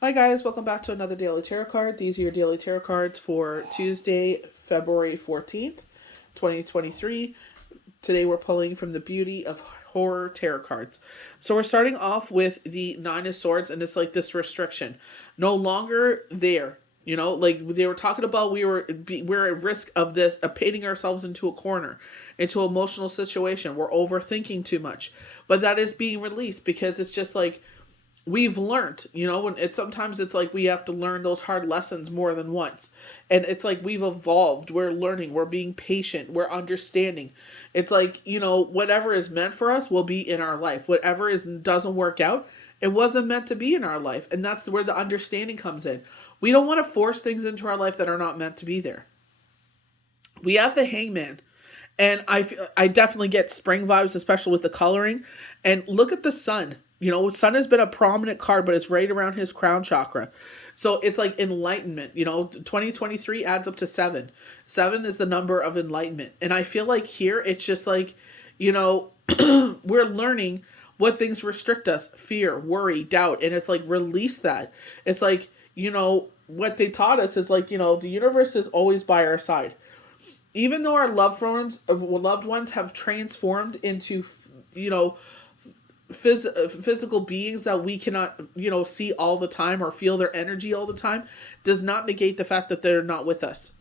Hi guys, welcome back to another daily tarot card. These are your daily tarot cards for Tuesday, February 14th, 2023. Today we're pulling from the Beauty of Horror tarot cards. So we're starting off with the Nine of Swords, and it's like this restriction. No longer there. You know, like they were talking about, we're at risk of this, of painting ourselves into a corner, into an emotional situation. We're overthinking too much. But that is being released because it's just like we've learned, when it's sometimes it's like we have to learn those hard lessons more than once. And it's like we've evolved, we're learning, we're being patient, we're understanding. It's like, whatever is meant for us will be in our life. Whatever is doesn't work out, it wasn't meant to be in our life. And that's where the understanding comes in. We don't want to force things into our life that are not meant to be there. We have the Hangman. And I definitely get spring vibes, especially with the coloring. And look at the sun. Sun has been a prominent card, but it's right around his crown chakra. So it's like enlightenment. 2023 adds up to 7. 7 is the number of enlightenment. And I feel like here it's just like, we're learning what things restrict us: fear, worry, doubt. And it's like release that. It's like, what they taught us is like, the universe is always by our side. Even though our loved ones have transformed into, physical beings that we cannot, see all the time or feel their energy all the time, does not negate the fact that they're not with us.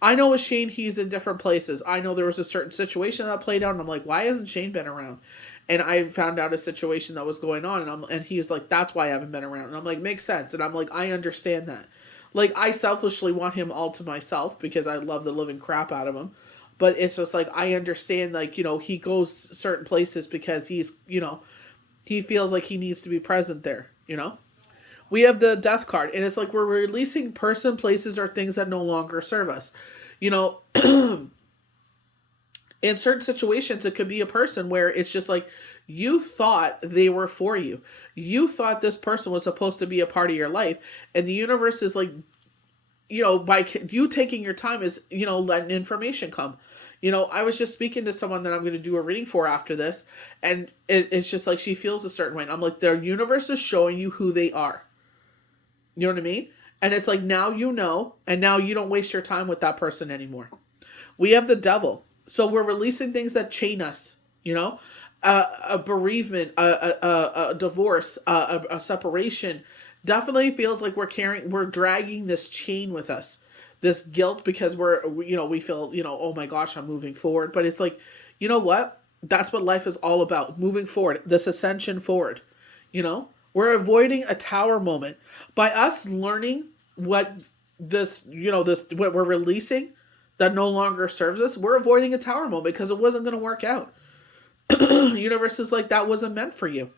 I know with Shane, he's in different places. I know there was a certain situation that played out, and I'm like, why hasn't Shane been around? And I found out a situation that was going on, and he was like, that's why I haven't been around. And I'm like, makes sense. And I'm like, I understand that. Like, I selfishly want him all to myself because I love the living crap out of him. But it's just like, I understand, like, he goes certain places because he feels like he needs to be present there. We have the Death card, and it's like we're releasing person, places, or things that no longer serve us. You know, in certain situations, it could be a person where it's just like you thought they were for you. You thought this person was supposed to be a part of your life, and the universe is like, by you taking your time is, letting information come. I was just speaking to someone that I'm going to do a reading for after this, and it's just like she feels a certain way. And I'm like, their universe is showing you who they are. You know what I mean? And it's like, now you know, and now you don't waste your time with that person anymore. We have the Devil. So we're releasing things that chain us, a bereavement, a divorce, a separation. Definitely feels like we're dragging this chain with us, this guilt, because we feel, oh my gosh, I'm moving forward. But it's like, you know what? That's what life is all about: moving forward, this ascension forward. We're avoiding a tower moment by us learning what what we're releasing that no longer serves us. We're avoiding a tower moment because it wasn't going to work out. Universe is like, that wasn't meant for you.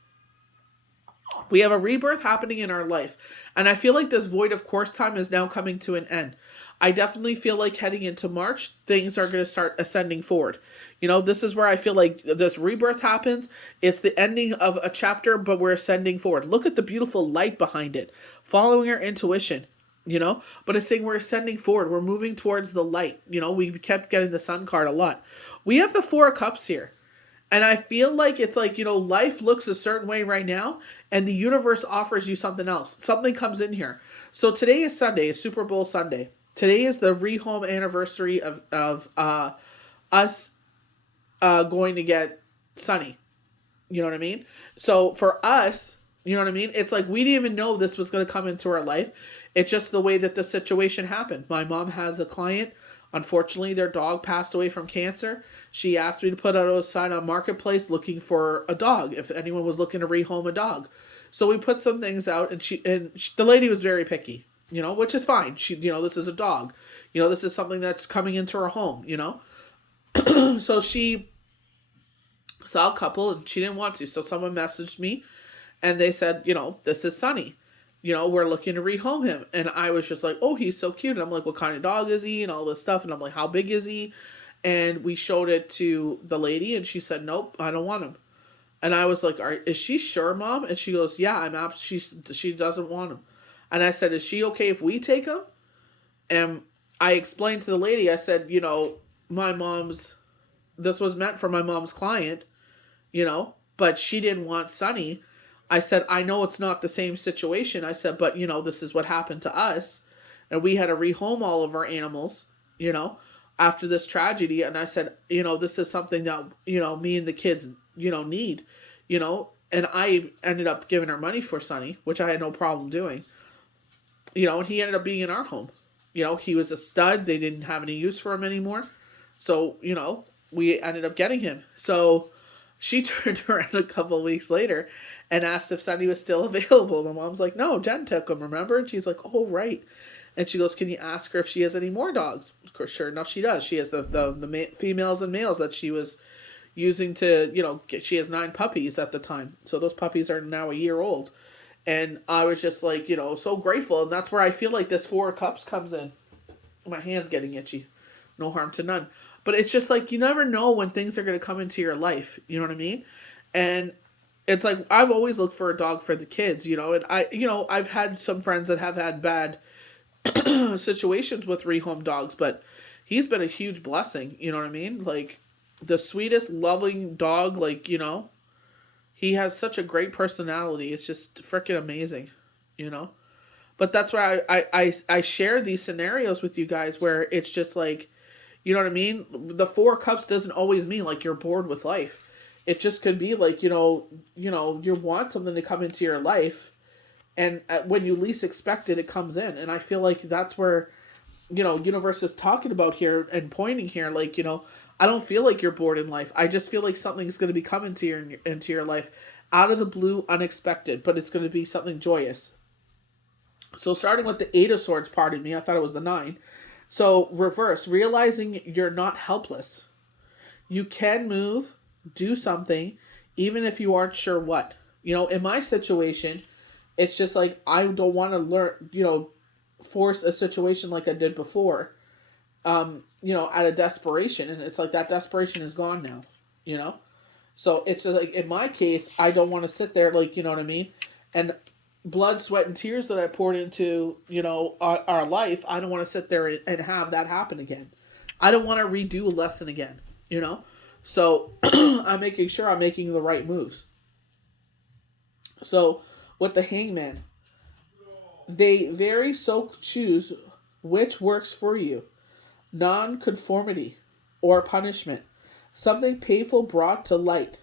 We have a rebirth happening in our life. And I feel like this void of course time is now coming to an end. I definitely feel like heading into March, things are going to start ascending forward. This is where I feel like this rebirth happens. It's the ending of a chapter, but we're ascending forward. Look at the beautiful light behind it, following our intuition. But it's saying we're ascending forward. We're moving towards the light. We kept getting the Sun card a lot. We have the Four of Cups here. And I feel like it's like, life looks a certain way right now, and the universe offers you something else. Something comes in here. So today is Sunday, it's Super Bowl Sunday. Today is the rehome anniversary of us going to get Sunny. You know what I mean? So for us, you know what I mean? It's like we didn't even know this was going to come into our life. It's just the way that the situation happened. My mom has a client. Unfortunately, their dog passed away from cancer. She asked me to put out a sign on Marketplace looking for a dog, if anyone was looking to rehome a dog. So we put some things out, and the lady was very picky, which is fine. She, this is a dog. This is something that's coming into her home, So she saw a couple, and she didn't want to. So someone messaged me, and they said, this is Sunny. We're looking to rehome him. And I was just like, oh, he's so cute. And I'm like, what kind of dog is he? And all this stuff. And I'm like, how big is he? And we showed it to the lady, and she said, nope, I don't want him. And I was like, is she sure, Mom? And she goes, yeah, she doesn't want him. And I said, is she okay if we take him? And I explained to the lady, I said, this was meant for my mom's client, but she didn't want Sunny. I said, I know it's not the same situation. I said, but, this is what happened to us. And we had to rehome all of our animals, after this tragedy. And I said, this is something that, me and the kids, need, and I ended up giving her money for Sonny, which I had no problem doing, and he ended up being in our home. He was a stud. They didn't have any use for him anymore. So, we ended up getting him. So she turned around a couple of weeks later and asked if Sonny was still available. My mom's like, no, Jen took him, remember? And she's like, oh, right. And she goes, can you ask her if she has any more dogs? Of course, sure enough, she does. She has the females and males that she was using to, she has 9 puppies at the time. So those puppies are now a year old. And I was just like, so grateful. And that's where I feel like this 4 of Cups comes in. My hand's getting itchy. No harm to none. But it's just like, you never know when things are going to come into your life. You know what I mean? And it's like, I've always looked for a dog for the kids, and I've had some friends that have had bad situations with rehome dogs, but he's been a huge blessing. You know what I mean? Like, the sweetest, loving dog, like, he has such a great personality. It's just freaking amazing, But that's why I share these scenarios with you guys where it's just like, you know what I mean? The 4 of Cups doesn't always mean like you're bored with life. It just could be like, you want something to come into your life, and when you least expect it, it comes in. And I feel like that's where, universe is talking about here and pointing here. Like, I don't feel like you're bored in life. I just feel like something's going to be coming into your life out of the blue, unexpected, but it's going to be something joyous. So starting with the 8 of Swords, pardon me, I thought it was the 9. So reverse, realizing you're not helpless. You can move, do something, even if you aren't sure what. In my situation, it's just like, I don't want to learn, force a situation like I did before, out of desperation. And it's like, that desperation is gone now, So it's just like, in my case, I don't want to sit there, like, you know what I mean? And blood, sweat, and tears that I poured into, our life, I don't want to sit there and have that happen again. I don't want to redo a lesson again, So I'm making sure I'm making the right moves. So with the Hangman, they very so choose which works for you. Non-conformity or punishment. Something painful brought to light.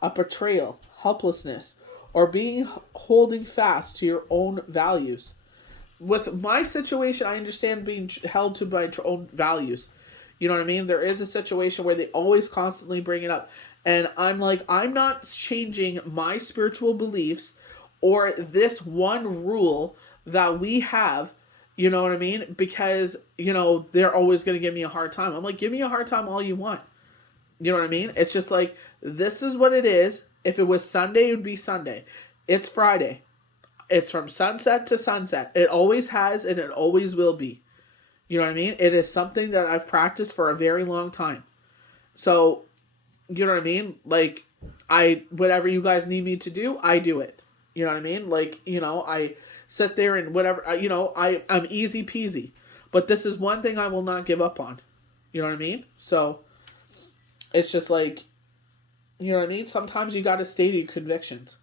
A betrayal, helplessness, or holding fast to your own values. With my situation, I understand being held to my own values. You know what I mean? There is a situation where they always constantly bring it up. And I'm like, I'm not changing my spiritual beliefs or this one rule that we have, you know what I mean? Because, they're always going to give me a hard time. I'm like, give me a hard time all you want. You know what I mean? It's just like, this is what it is. If it was Sunday, it would be Sunday. It's Friday. It's from sunset to sunset. It always has, and it always will be. You know what I mean? It is something that I've practiced for a very long time. So, you know what I mean? Like, whatever you guys need me to do, I do it. You know what I mean? Like, I sit there and whatever, I'm easy peasy. But this is one thing I will not give up on. You know what I mean? So, it's just like, you know what I mean? Sometimes you got to stay to your convictions.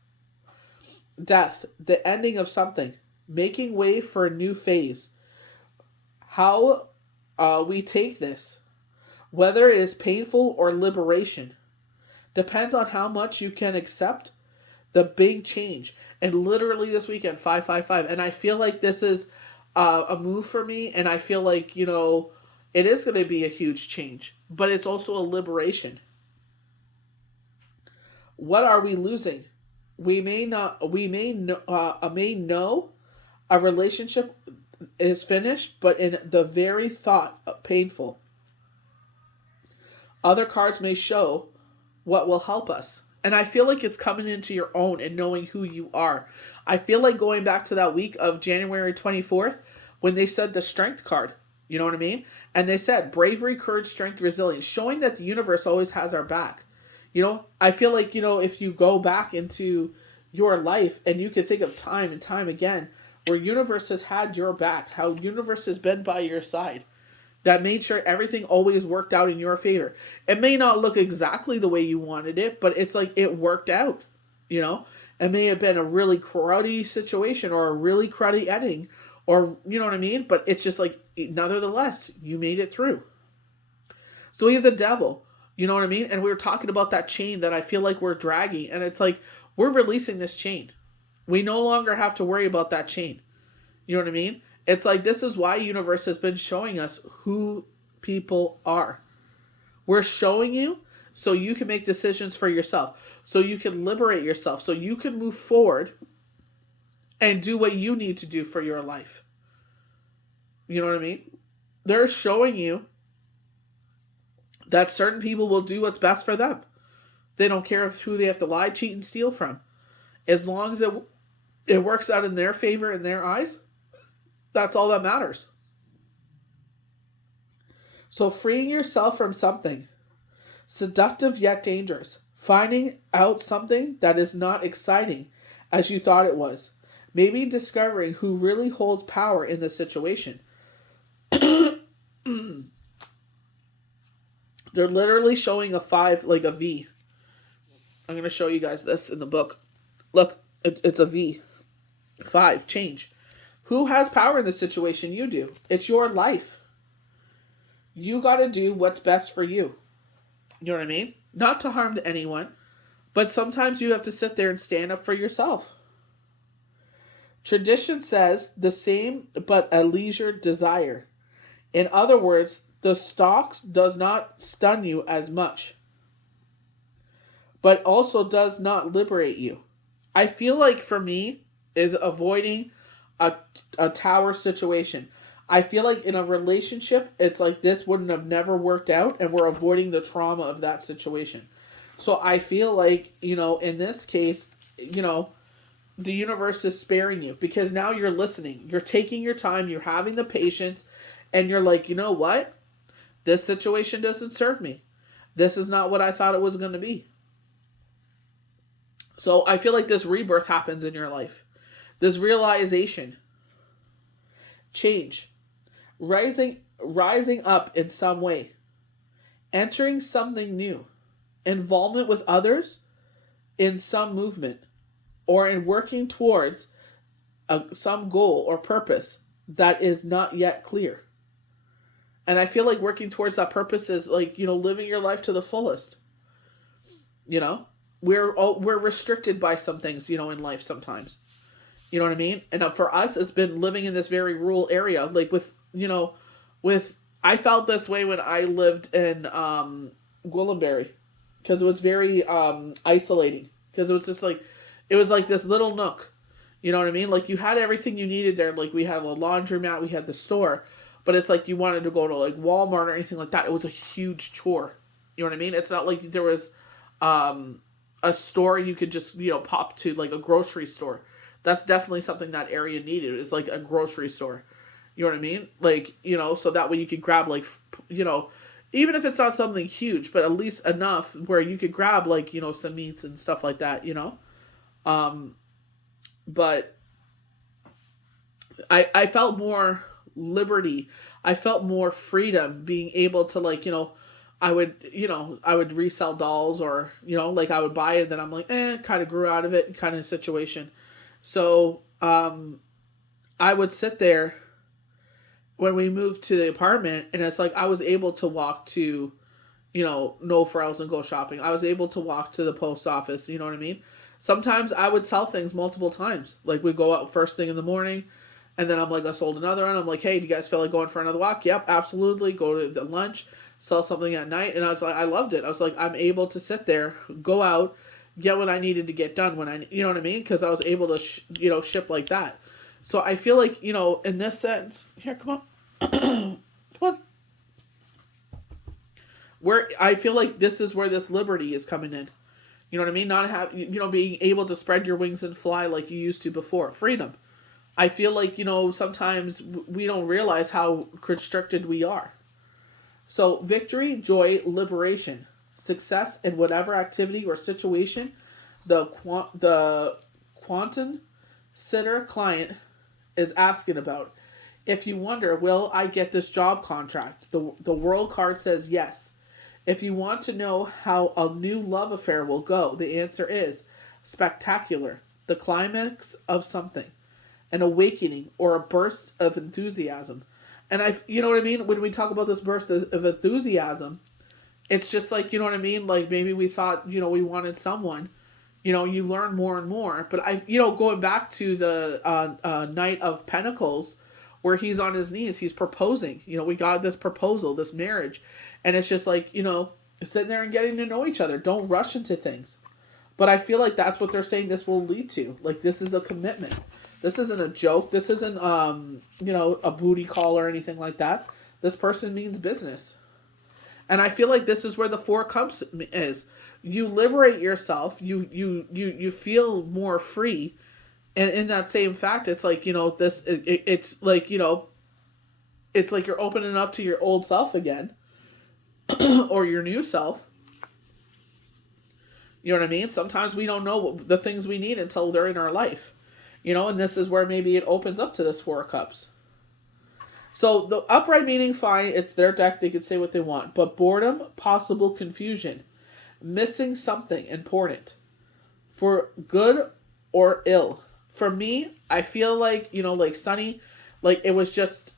Death, the ending of something, making way for a new phase. How we take this, whether it is painful or liberation, depends on how much you can accept the big change. And literally this weekend, 555. And I feel like this is a move for me. And I feel like, it is going to be a huge change. But it's also a liberation. What are we losing? We may know a relationship is finished, but in the very thought, painful. Other cards may show what will help us. And I feel like it's coming into your own and knowing who you are. I feel like going back to that week of January 24th, when they said the strength card, you know what I mean? And they said bravery, courage, strength, resilience, showing that the universe always has our back. I feel like, if you go back into your life and you can think of time and time again where universe has had your back, how universe has been by your side, that made sure everything always worked out in your favor. It may not look exactly the way you wanted it, but it's like it worked out, It may have been a really cruddy situation or a really cruddy ending, or you know what I mean? But it's just like, nonetheless, you made it through. So we have the devil, you know what I mean? And we were talking about that chain that I feel like we're dragging, and it's like, we're releasing this chain. We no longer have to worry about that chain. You know what I mean? It's like, this is why universe has been showing us who people are. We're showing you so you can make decisions for yourself, so you can liberate yourself, so you can move forward and do what you need to do for your life. You know what I mean? They're showing you that certain people will do what's best for them. They don't care who they have to lie, cheat, and steal from. As long as it works out in their favor, in their eyes, that's all that matters. So freeing yourself from something seductive yet dangerous, finding out something that is not exciting as you thought it was, maybe discovering who really holds power in the situation. They're literally showing a 5, like a V. I'm going to show you guys this in the book. Look, it's a V. 5, change. Who has power in the situation? You do. It's your life. You got to do what's best for you. You know what I mean? Not to harm to anyone, but sometimes you have to sit there and stand up for yourself. Tradition says the same, but a leisure desire. In other words, the stalks does not stun you as much, but also does not liberate you. I feel like for me is avoiding a tower situation. I feel like in a relationship, it's like this wouldn't have never worked out, and we're avoiding the trauma of that situation. So I feel like, in this case, the universe is sparing you because now you're listening. You're taking your time. You're having the patience, and you're like, you know what? This situation doesn't serve me. This is not what I thought it was going to be. So I feel like this rebirth happens in your life. This realization. Change. Rising up in some way. Entering something new. Involvement with others in some movement. Or in working towards some goal or purpose that is not yet clear. And I feel like working towards that purpose is like, living your life to the fullest. We're restricted by some things, in life sometimes. You know what I mean? And for us, it's been living in this very rural area. Like I felt this way when I lived in Gwillimbury. Because it was very isolating. Because it was just like, it was like this little nook. You know what I mean? Like you had everything you needed there. Like we had a laundromat, we had the store. But it's like you wanted to go to like Walmart or anything like that. It was a huge chore. You know what I mean? It's not like there was a store you could just, pop to, like a grocery store. That's definitely something that area needed, is like a grocery store. You know what I mean? Like, so that way you could grab like, even if it's not something huge, but at least enough where you could grab like, some meats and stuff like that, But I felt more liberty. I felt more freedom being able to like, I would resell dolls or, like I would buy it and then I'm like, kind of grew out of it kind of situation. So, I would sit there when we moved to the apartment and it's like, I was able to walk to, No Frills and go shopping. I was able to walk to the post office. You know what I mean? Sometimes I would sell things multiple times. Like we go out first thing in the morning. And then I'm like, I sold another one. I'm like, hey, do you guys feel like going for another walk? Yep, absolutely. Go to the lunch, sell something at night. And I was like, I loved it. I was like, I'm able to sit there, go out, get what I needed to get done when you know what I mean? Because I was able to, ship like that. So I feel like, in this sense, here, come on. Come on. Where I feel like this is where this liberty is coming in. You know what I mean? Not being able to spread your wings and fly like you used to before. Freedom. I feel like, sometimes we don't realize how constricted we are. So victory, joy, liberation, success in whatever activity or situation the quantum sitter client is asking about. If you wonder, will I get this job contract? The world card says yes. If you want to know how a new love affair will go, the answer is spectacular, the climax of something, an awakening or a burst of enthusiasm. And you know what I mean? When we talk about this burst of enthusiasm, it's just like, you know what I mean? Like maybe we thought, we wanted someone, you learn more and more. But going back to the Knight of Pentacles, where he's on his knees, he's proposing. We got this proposal, this marriage. And it's just like, sitting there and getting to know each other. Don't rush into things. But I feel like that's what they're saying this will lead to. Like, this is a commitment. This isn't a joke. This isn't, a booty call or anything like that. This person means business. And I feel like this is where the Four Cups is. You liberate yourself. You feel more free. And in that same fact, it's like, it's like, it's like you're opening up to your old self again. Or your new self. You know what I mean? Sometimes we don't know the things we need until they're in our life. And this is where maybe it opens up to this Four of Cups. So the upright meaning, fine, it's their deck, they can say what they want. But boredom, possible confusion, missing something important, for good or ill. For me, I feel like, like Sunny, like it was just,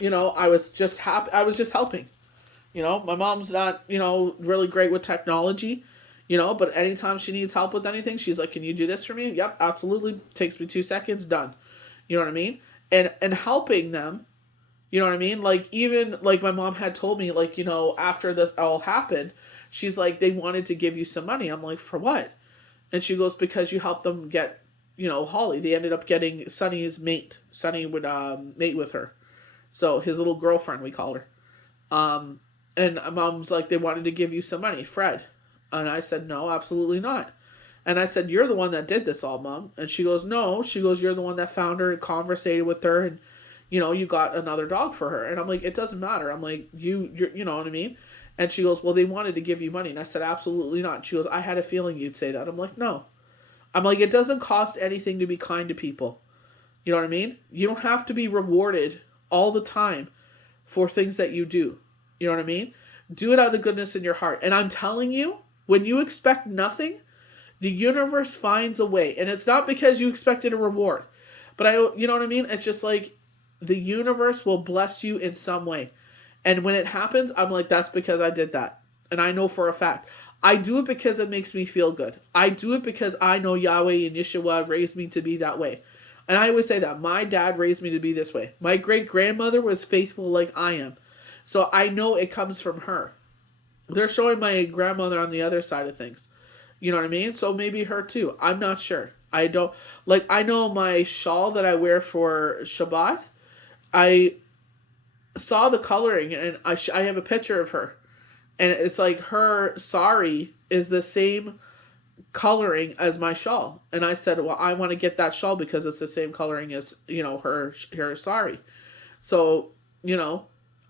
I was just happy, I was just helping. My mom's not, really great with technology, but anytime she needs help with anything, she's like, can you do this for me? Yep, absolutely. Takes me 2 seconds, done. You know what I mean? And helping them, you know what I mean? Like, even, like, my mom had told me, like, after this all happened, she's like, they wanted to give you some money. I'm like, for what? And she goes, because you helped them get, Holly. They ended up getting Sunny's mate. Sunny would mate with her. So, his little girlfriend, we call her. And mom's like, they wanted to give you some money, Fred. And I said, no, absolutely not. And I said, you're the one that did this all, Mom. And she goes, no. She goes, you're the one that found her and conversated with her and, you got another dog for her. And I'm like, it doesn't matter. I'm like, you're, you know what I mean? And she goes, well, they wanted to give you money. And I said, absolutely not. She goes, I had a feeling you'd say that. I'm like, no. I'm like, it doesn't cost anything to be kind to people. You know what I mean? You don't have to be rewarded all the time for things that you do. You know what I mean? Do it out of the goodness in your heart. And I'm telling you, when you expect nothing, the universe finds a way. And it's not because you expected a reward. But you know what I mean? It's just like the universe will bless you in some way. And when it happens, I'm like, that's because I did that. And I know for a fact. I do it because it makes me feel good. I do it because I know Yahweh and Yeshua raised me to be that way. And I always say that. My dad raised me to be this way. My great-grandmother was faithful like I am. So I know it comes from her. They're showing my grandmother on the other side of things. You know what I mean? So maybe her too. I'm not sure. I don't... Like, I know my shawl that I wear for Shabbat. I saw the coloring and I have a picture of her. And it's like her sari is the same coloring as my shawl. And I said, well, I want to get that shawl because it's the same coloring as, her sari. So,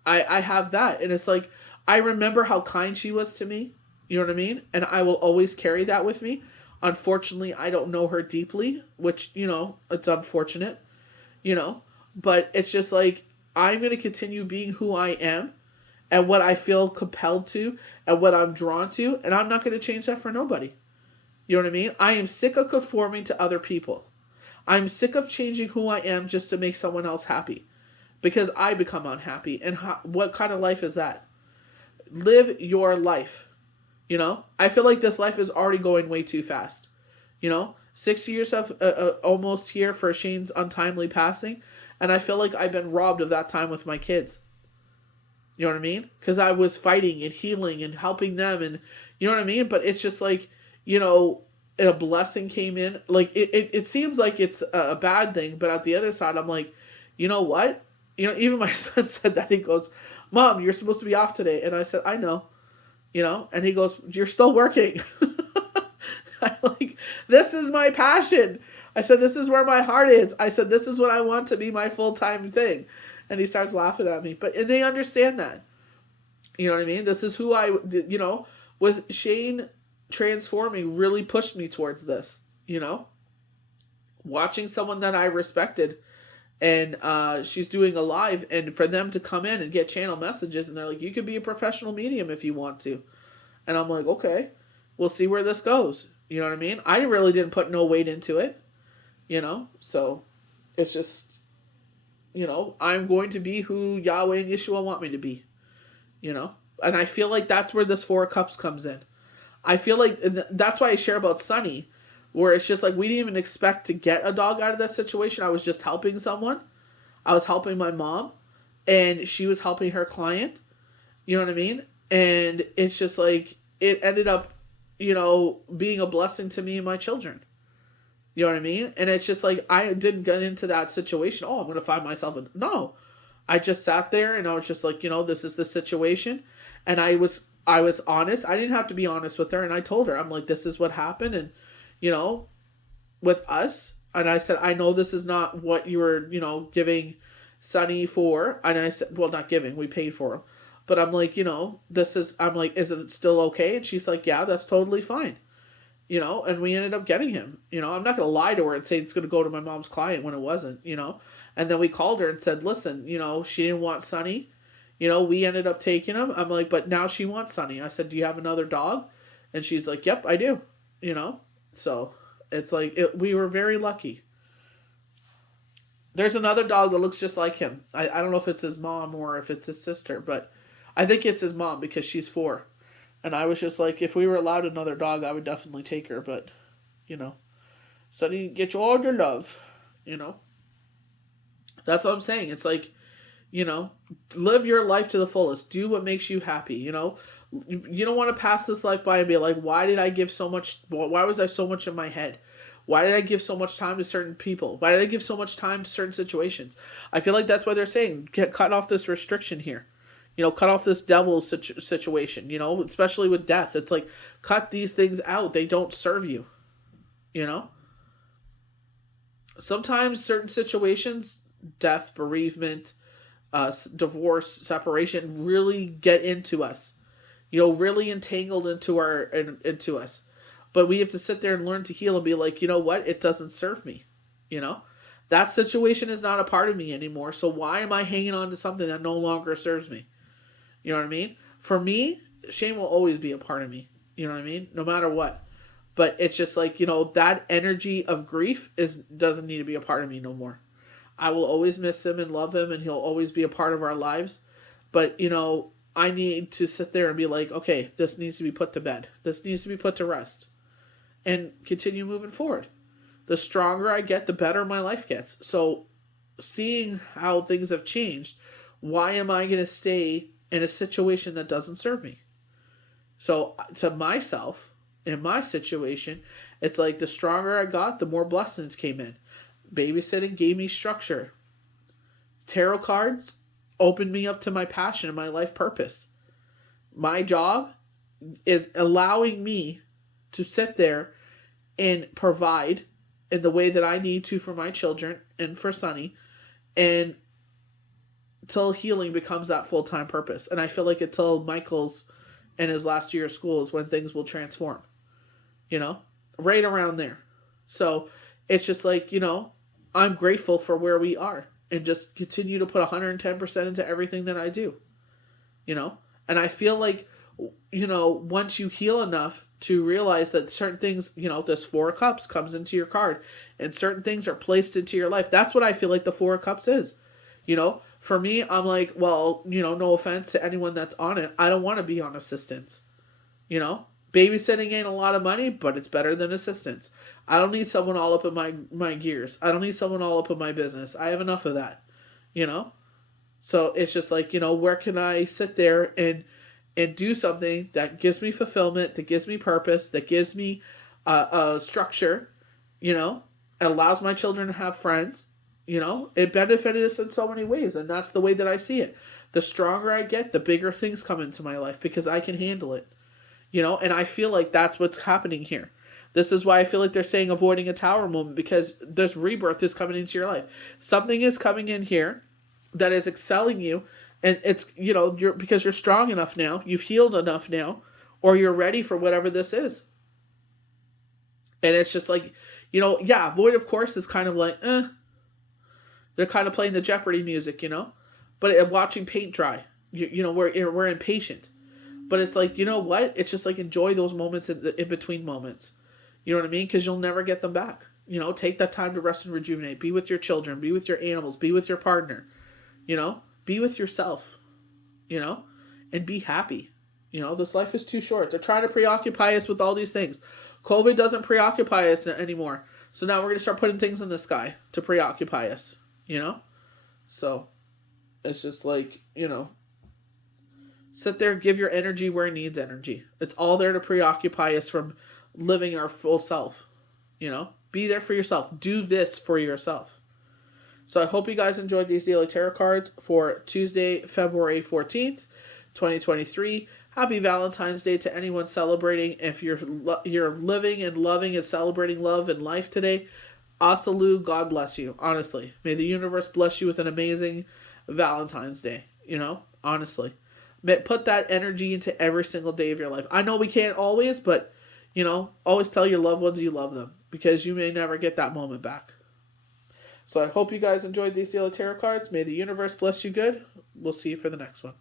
I have that. And it's like, I remember how kind she was to me. You know what I mean? And I will always carry that with me. Unfortunately, I don't know her deeply, which, it's unfortunate, but it's just like, I'm going to continue being who I am and what I feel compelled to and what I'm drawn to. And I'm not going to change that for nobody. You know what I mean? I am sick of conforming to other people. I'm sick of changing who I am just to make someone else happy because I become unhappy. And what kind of life is that? Live your life. I feel like this life is already going way too fast. 6 years of almost here for Shane's untimely passing. And I feel like I've been robbed of that time with my kids. You know what I mean? Because I was fighting and healing and helping them. And you know what I mean? But it's just like, a blessing came in. Like, it seems like it's a bad thing. But at the other side, I'm like, you know what? Even my son said that. He goes, Mom, you're supposed to be off today. And I said, I know. And he goes, you're still working. I'm like, this is my passion. I said, this is where my heart is. I said, this is what I want to be my full-time thing. And he starts laughing at me. And they understand that. You know what I mean? This is who with Shane transforming really pushed me towards this, watching someone that I respected and she's doing a live and for them to come in and get channel messages and they're like, you could be a professional medium if you want to. And I'm like, okay, we'll see where this goes. You know what I mean? I really didn't put no weight into it, you know? So it's just, I'm going to be who Yahweh and Yeshua want me to be, you know? And I feel like that's where this Four of Cups comes in. I feel like that's why I share about Sunny, where it's just like we didn't even expect to get a dog out of that situation. I was just helping someone. I was helping my mom, and she was helping her client. You know what I mean? And it's just like it ended up, being a blessing to me and my children. You know what I mean? And it's just like I didn't get into that situation. Oh, I'm going to find myself no. I just sat there and I was just like, this is the situation. And I was honest. I didn't have to be honest with her, and I told her, I'm like, this is what happened, and with us. And I said, I know this is not what you were, giving Sunny for. And I said, well, not giving, we paid for him. But I'm like, I'm like, is it still okay? And she's like, yeah, that's totally fine. And we ended up getting him. I'm not going to lie to her and say it's going to go to my mom's client when it wasn't, And then we called her and said, listen, she didn't want Sunny. We ended up taking him. I'm like, but now she wants Sunny. I said, do you have another dog? And she's like, yep, I do. So it's like, we were very lucky. There's another dog that looks just like him. I don't know if it's his mom or if it's his sister, but I think it's his mom because she's 4. And I was just like, if we were allowed another dog, I would definitely take her. But, Sunny, get you all your love, That's what I'm saying. It's like, live your life to the fullest. Do what makes you happy, You don't want to pass this life by and be like, why did I give so much? Why was I so much in my head? Why did I give so much time to certain people? Why did I give so much time to certain situations? I feel like that's why they're saying, cut off this restriction here. Cut off this devil situation, especially with death. It's like, cut these things out. They don't serve you, Sometimes certain situations, death, bereavement, divorce, separation, really get into us, really entangled into us. But we have to sit there and learn to heal and be like, you know what? It doesn't serve me, That situation is not a part of me anymore. So why am I hanging on to something that no longer serves me? You know what I mean? For me, shame will always be a part of me. You know what I mean? No matter what. But it's just like, that energy of grief doesn't need to be a part of me no more. I will always miss him and love him, and he'll always be a part of our lives. But, I need to sit there and be like, okay, this needs to be put to bed. This needs to be put to rest. And continue moving forward. The stronger I get, the better my life gets. So, seeing how things have changed, why am I going to stay in a situation that doesn't serve me? So to myself, in my situation, it's like the stronger I got, the more blessings came in. Babysitting gave me structure. Tarot cards opened me up to my passion and my life purpose. My job is allowing me to sit there and provide in the way that I need to for my children and for Sunny, and till healing becomes that full-time purpose. And I feel like until Michael's and his last year of school is when things will transform, right around there. So it's just like, I'm grateful for where we are and just continue to put 110% into everything that I do, and I feel like, once you heal enough to realize that certain things, this 4 of Cups comes into your card and certain things are placed into your life. That's what I feel like the 4 of Cups is, For me, I'm like, well, no offense to anyone that's on it. I don't want to be on assistance. Babysitting ain't a lot of money, but it's better than assistance. I don't need someone all up in my gears. I don't need someone all up in my business. I have enough of that, So it's just like, where can I sit there and do something that gives me fulfillment, that gives me purpose, that gives me a structure, allows my children to have friends. It benefited us in so many ways, and that's the way that I see it. The stronger I get, the bigger things come into my life because I can handle it. And I feel like that's what's happening here. This is why I feel like they're saying avoiding a tower moment, because this rebirth is coming into your life. Something is coming in here that is excelling you, and it's, because you're strong enough now, you've healed enough now, or you're ready for whatever this is. And it's just like, Void, of course, is kind of like, They're kind of playing the Jeopardy music, But watching paint dry, we're impatient. But it's like, you know what? It's just like enjoy those moments in between moments. You know what I mean? Because you'll never get them back. Take that time to rest and rejuvenate. Be with your children. Be with your animals. Be with your partner. Be with yourself. And be happy. This life is too short. They're trying to preoccupy us with all these things. COVID doesn't preoccupy us anymore. So now we're going to start putting things in the sky to preoccupy us. So it's just like, sit there, give your energy where it needs energy. It's all there to preoccupy us from living our full self. Be there for yourself. Do this for yourself. So I hope you guys enjoyed these daily tarot cards for Tuesday, February 14th, 2023. Happy Valentine's Day to anyone celebrating. If you're living and loving and celebrating love and life today, Asalu, God bless you. Honestly, may the universe bless you with an amazing Valentine's Day. Honestly, put that energy into every single day of your life. I know we can't always, but always tell your loved ones you love them, because you may never get that moment back. So I hope you guys enjoyed these daily tarot cards. May the universe bless you good. We'll see you for the next one.